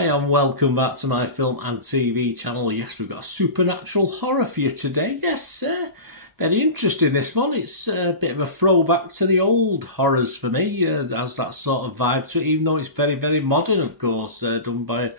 Hi and welcome back to my film and TV channel. Yes, we've got a supernatural horror for you today. Yes, very interesting this one. It's a bit of a throwback to the old horrors for me. Has that sort of vibe to it, even though it's very, very modern, of course, done by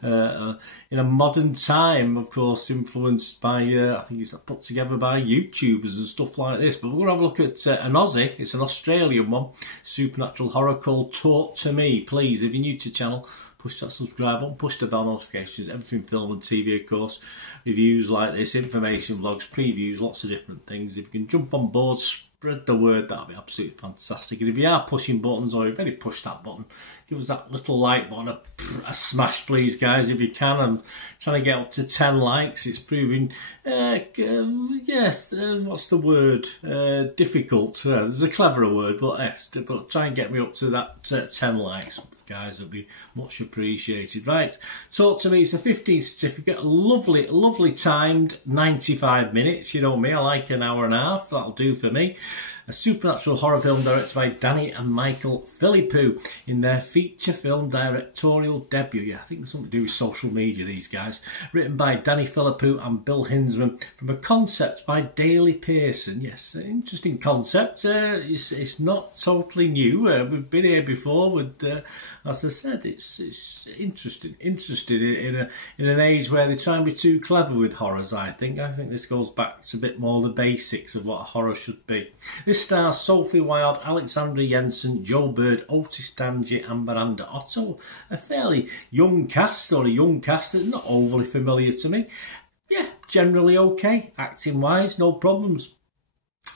in a modern time, of course, influenced by, I think it's put together by YouTubers and stuff like this. But we're going to have a look at an Aussie, it's an Australian one, supernatural horror called Talk to Me. Please, if you're new to the channel, push that subscribe button, push the bell notifications, everything film and TV, of course. Reviews like this, information vlogs, previews, lots of different things. If you can jump on board, spread the word, that'll be absolutely fantastic. And if you are pushing buttons or you've already pushed that button, give us that little like button a smash, please, guys, if you can. I'm trying to get up to 10 likes. It's proving, yes, what's the word? Difficult. There's a cleverer word, but yes, but try and get me up to that 10 likes. Guys, it'll be much appreciated. Right, Talk to Me. It's a 15 certificate, lovely timed 95 minutes. You know me, I like an hour and a half. That'll do for me. A supernatural horror film directed by Danny and Michael Philippou in their feature film directorial debut. Yeah, I think there's something to do with social media, these guys. Written by Danny Philippou and Bill Hinsman from a concept by Daley Pearson. Yes, interesting concept. It's not totally new. We've been here before with, as I said, it's interesting in an age where they try and be too clever with horrors. I think this goes back to a bit more the basics of what a horror should be. This stars Sophie Wilde, Alexandra Jensen, Joe Bird, Otis Danji and Miranda Otto. A fairly young cast, or a young cast that's not overly familiar to me. Yeah, generally okay. Acting wise, no problems.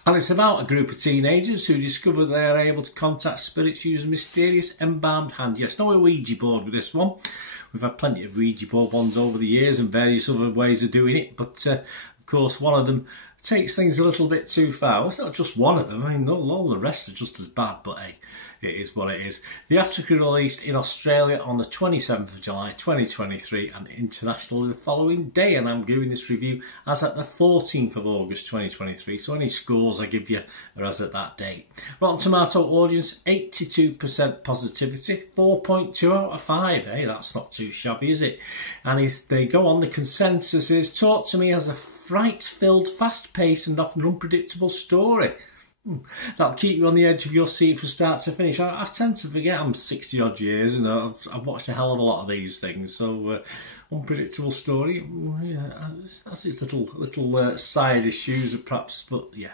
And it's about a group of teenagers who discover they are able to contact spirits using a mysterious embalmed hand. Yes, no Ouija board with this one. We've had plenty of Ouija board ones over the years and various other ways of doing it. But, of course, one of them takes things a little bit too far. Well, it's not just one of them. I mean, all the rest are just as bad, but hey, it is what it is. Theatrically released in Australia on the 27th of July 2023 and internationally the following day. And I'm giving this review as at the 14th of August 2023. So any scores I give you are as at that date. Rotten Tomato audience, 82% positivity, 4.2 out of 5. Hey, that's not too shabby, is it? And if they go on, the consensus is Talk to Me as a fright-filled, fast-paced and often unpredictable story. That'll keep you on the edge of your seat from start to finish. I tend to forget I'm 60-odd years and I've watched a hell of a lot of these things. So, unpredictable story, yeah, has its little side issues perhaps, but yeah,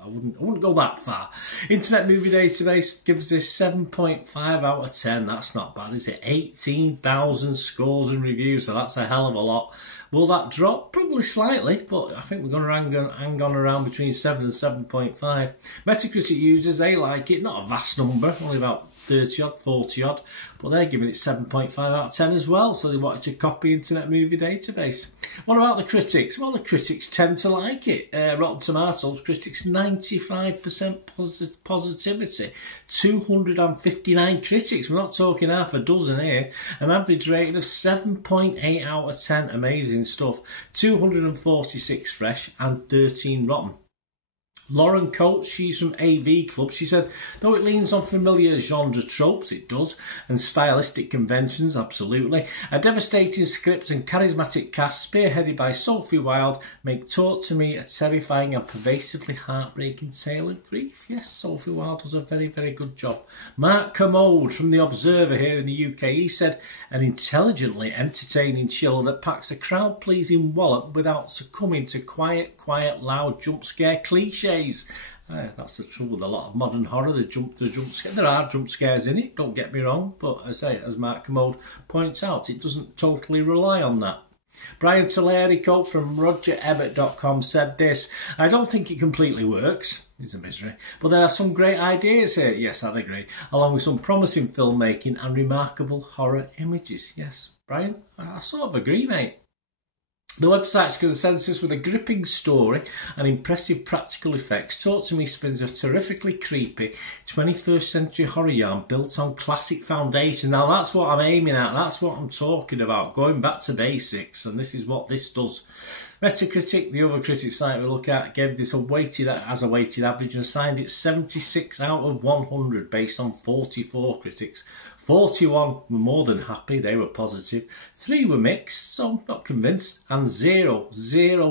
I wouldn't go that far. Internet Movie Database gives this 7.5 out of 10. That's not bad, is it? 18,000 scores and reviews, so that's a hell of a lot. Will that drop? Probably slightly, but I think we're going to hang on around between 7 and 7.5. Metacritic users, they like it. Not a vast number, only about 30-odd, 40-odd, but they're giving it 7.5 out of 10 as well, so they wanted to copy Internet Movie Database. What about the critics? Well, the critics tend to like it. Rotten Tomatoes critics, 95% positivity, 259 critics, we're not talking half a dozen here, an average rating of 7.8 out of 10, amazing stuff, 246 fresh and 13 rotten. Lauren Coates, she's from AV Club, she said, though it leans on familiar genre tropes, it does, and stylistic conventions, absolutely, a devastating script and charismatic cast spearheaded by Sophie Wilde make Talk to Me a terrifying and pervasively heartbreaking tale of grief. Yes, Sophie Wilde does a very, very good job. Mark Kermode from The Observer here in the UK, he said, an intelligently entertaining chill that packs a crowd-pleasing wallop without succumbing to quiet, loud jump scare cliches. That's the trouble with a lot of modern horror. The jump scare. There are jump scares in it, don't get me wrong, but I say, as Mark Kermode points out, it doesn't totally rely on that. Brian Tallarico from RogerEbbett.com said this, I don't think it completely works. It's a misery. But there are some great ideas here. Yes, I'd agree. Along with some promising filmmaking and remarkable horror images. Yes, Brian, I sort of agree, mate. The website's consensus with a gripping story and impressive practical effects. Talk to Me spins a terrifically creepy 21st century horror yarn built on classic foundation. Now that's what I'm aiming at, that's what I'm talking about, going back to basics, and this is what this does. Metacritic, the other critic site we look at, gave this a weighted average and assigned it 76 out of 100 based on 44 critics. 41 were more than happy, they were positive. 3 were mixed, so not convinced. And 0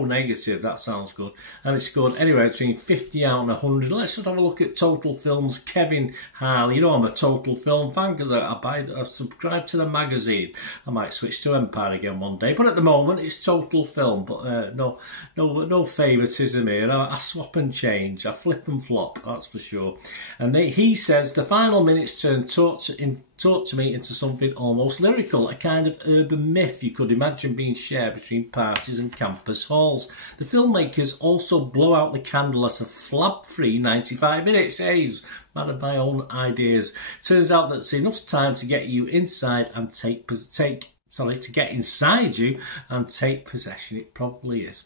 negative, that sounds good. And it scored anywhere between 50 out of 100. Let's just have a look at Total Films. Kevin Harley, you know I'm a Total Film fan because I subscribe to the magazine. I might switch to Empire again one day, but at the moment it's Total Film. But no favouritism here. I swap and change, I flip and flop, that's for sure. And he says the final minutes taught to me into something almost lyrical, a kind of urban myth you could imagine being shared between parties and campus halls. The filmmakers also blow out the candle at a flab-free 95 minutes. He's mad at my own ideas. Turns out that's enough time to get you inside and to get inside you and take possession. It probably is.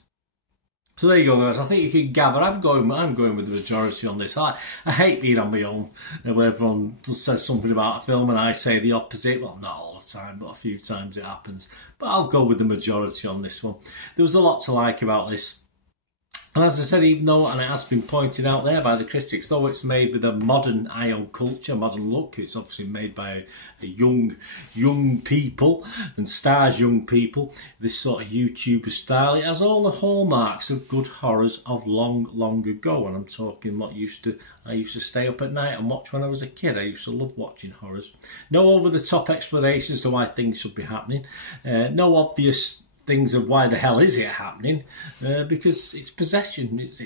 So there you go, guys. I think you can gather. I'm going with the majority on this. I hate being on my own where everyone just says something about a film and I say the opposite. Well, not all the time, but a few times it happens. But I'll go with the majority on this one. There was a lot to like about this. And as I said, even though, and it has been pointed out there by the critics, though it's made with a modern eye on culture, modern look, it's obviously made by a young people and stars young people, this sort of YouTuber style. It has all the hallmarks of good horrors of long ago. And I'm talking what I used to stay up at night and watch when I was a kid. I used to love watching horrors. No over-the-top explanations to why things should be happening. No obvious things of why the hell is it happening, because it's possession. It's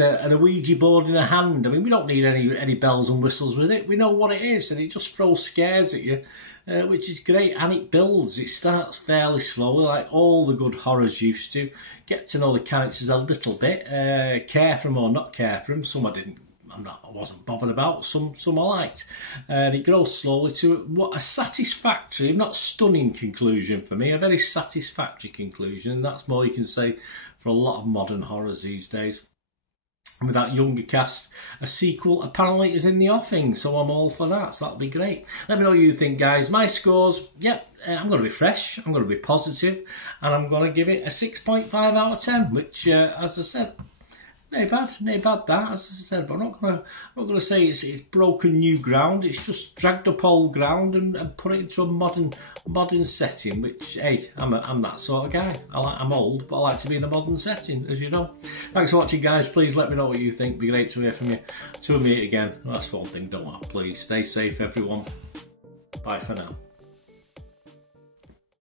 an Ouija board in a hand. I mean, we don't need any bells and whistles with it. We know what it is, and it just throws scares at you, which is great. And it builds. It starts fairly slowly, like all the good horrors used to. Get to know the characters a little bit, care for them or not care for them. Some I didn't. I wasn't bothered about, some I liked. And it grows slowly to what a satisfactory, not stunning conclusion for me, a very satisfactory conclusion. And that's more you can say for a lot of modern horrors these days. And with that younger cast, a sequel apparently is in the offing, so I'm all for that, so that'll be great. Let me know what you think, guys. My scores, yep, I'm going to be fresh, I'm going to be positive, and I'm going to give it a 6.5 out of 10, which, as I said, no bad that, as I said, but I'm not gonna say it's broken new ground. It's just dragged up old ground and put it into a modern setting. Which, hey, I'm that sort of guy. I'm old, but I like to be in a modern setting, as you know. Thanks for watching, guys. Please let me know what you think. It'd be great to hear from you. Till we meet again. That's one thing. Don't want to please stay safe, everyone. Bye for now.